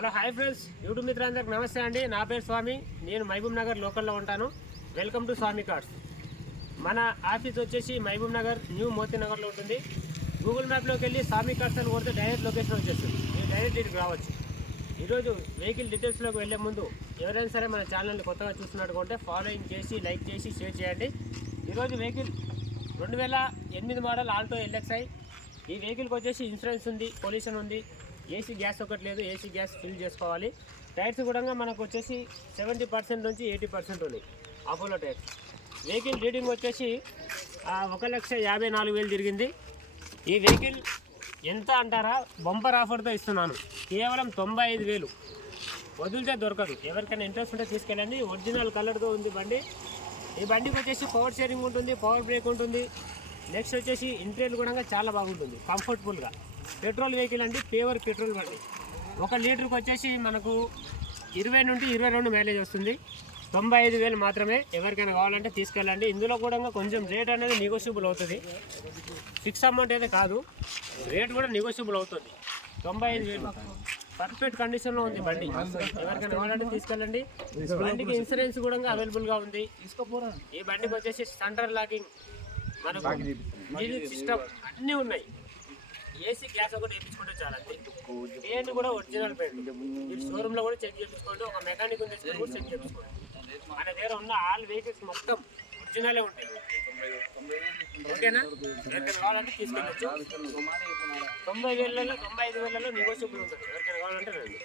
Hello hi friends, YouTube మిత్రులందరికీ నమస్తే అండి. నా పేరు స్వామి, నేను మహబూబ్ నగర్ లోకల్లో ఉంటాను. Welcome to Swami Cars. మన ఆఫీస్ వచ్చేసి మహబూబ్ నగర్ న్యూ మోతీనగర్లో ఉంటుంది. గూగుల్ మ్యాప్లోకి వెళ్ళి స్వామి కార్స్ అని కొడితే డైరెక్ట్ లొకేషన్ వచ్చేస్తుంది. మీరు డైరెక్ట్ ఇక్కడికి రావచ్చు. ఈరోజు వెహికల్ డీటెయిల్స్లోకి వెళ్ళే ముందు ఎవరైనా సరే మన ఛానల్ని కొత్తగా చూస్తున్నట్టుకుంటే ఫాలోయింగ్ చేసి, లైక్ చేసి, షేర్ చేయండి. ఈరోజు వెహికల్ 2008 మోడల్ ఆల్టో ఎల్ఎక్స్ఐ. ఈ వెహికల్కి వచ్చేసి ఇన్సూరెన్స్ ఉంది, పొల్యూషన్ ఉంది, ఏసీ గ్యాస్ ఒకటి లేదు, ఏసీ గ్యాస్ ఫిల్ చేసుకోవాలి. టైర్స్ కూడా మనకు వచ్చేసి 70% నుంచి 80% ఉంది, అపోలో టైర్స్. వెహికల్ రీడింగ్ వచ్చేసి 1,54,000 తిరిగింది. ఈ వెహికల్ ఎంత అంటారా, బంపర్ ఆఫర్తో ఇస్తున్నాను. కేవలం 95,000, వదిలితే దొరకదు. ఎవరికైనా ఇంట్రెస్ట్ ఉంటే తీసుకెళ్ళండి. ఒరిజినల్ కలర్తో ఉంది బండి. ఈ బండికి వచ్చేసి పవర్ షేరింగ్ ఉంటుంది, పవర్ బ్రేక్ ఉంటుంది. నెక్స్ట్ వచ్చేసి ఇంటీరియర్ కూడా చాలా బాగుంటుంది, కంఫర్టబుల్గా. పెట్రోల్ వెహికల్ అంటే ప్యూర్ పెట్రోల్ బండి. 1 లీటర్కి వచ్చేసి మనకు 20 నుండి 22 మైలేజ్ వస్తుంది. 95,000 మాత్రమే. ఎవరికైనా కావాలంటే తీసుకెళ్ళండి. ఇందులో కూడా కొంచెం రేట్ అనేది నెగోషియబుల్ అవుతుంది. ఫిక్స్ అమౌంట్ అయితే కాదు, రేట్ కూడా నెగోషియబుల్ అవుతుంది. 95,000 పర్ఫెక్ట్ కండిషన్లో ఉంది బండి. ఎవరికైనా కావాలంటే తీసుకెళ్ళండి. బండికి ఇన్సూరెన్స్ కూడా అవైలబుల్గా ఉంది. ఈ బండికి వచ్చేసి సెంటర్ లాకింగ్, మనకు మ్యూజిక్ సిస్టమ్ అన్నీ ఉన్నాయి. ఏసీ గ్యాస్ ఒకటి వేయించుకుంటే చాలా. పెయింట్ కూడా ఒరిజినల్ పెయింట్. మీరు షోరూంలో కూడా చెక్ చేయించుకోండి. ఒక మెకానిక్ తెచ్చుకొని కూడా చెక్ చేయించుకోండి. మన దగ్గర ఉన్న ఆల్ వెహికల్స్ మొత్తం ఒరిజినలే ఉంటాయి. ఓకేనా? ఎవరికైనా కావాలంటే తీసుకెళ్ళచ్చు. 90,000 95,000 నెగోషియబుల్ ఉంటుంది. ఎవరికైనా కావాలంటే రండి.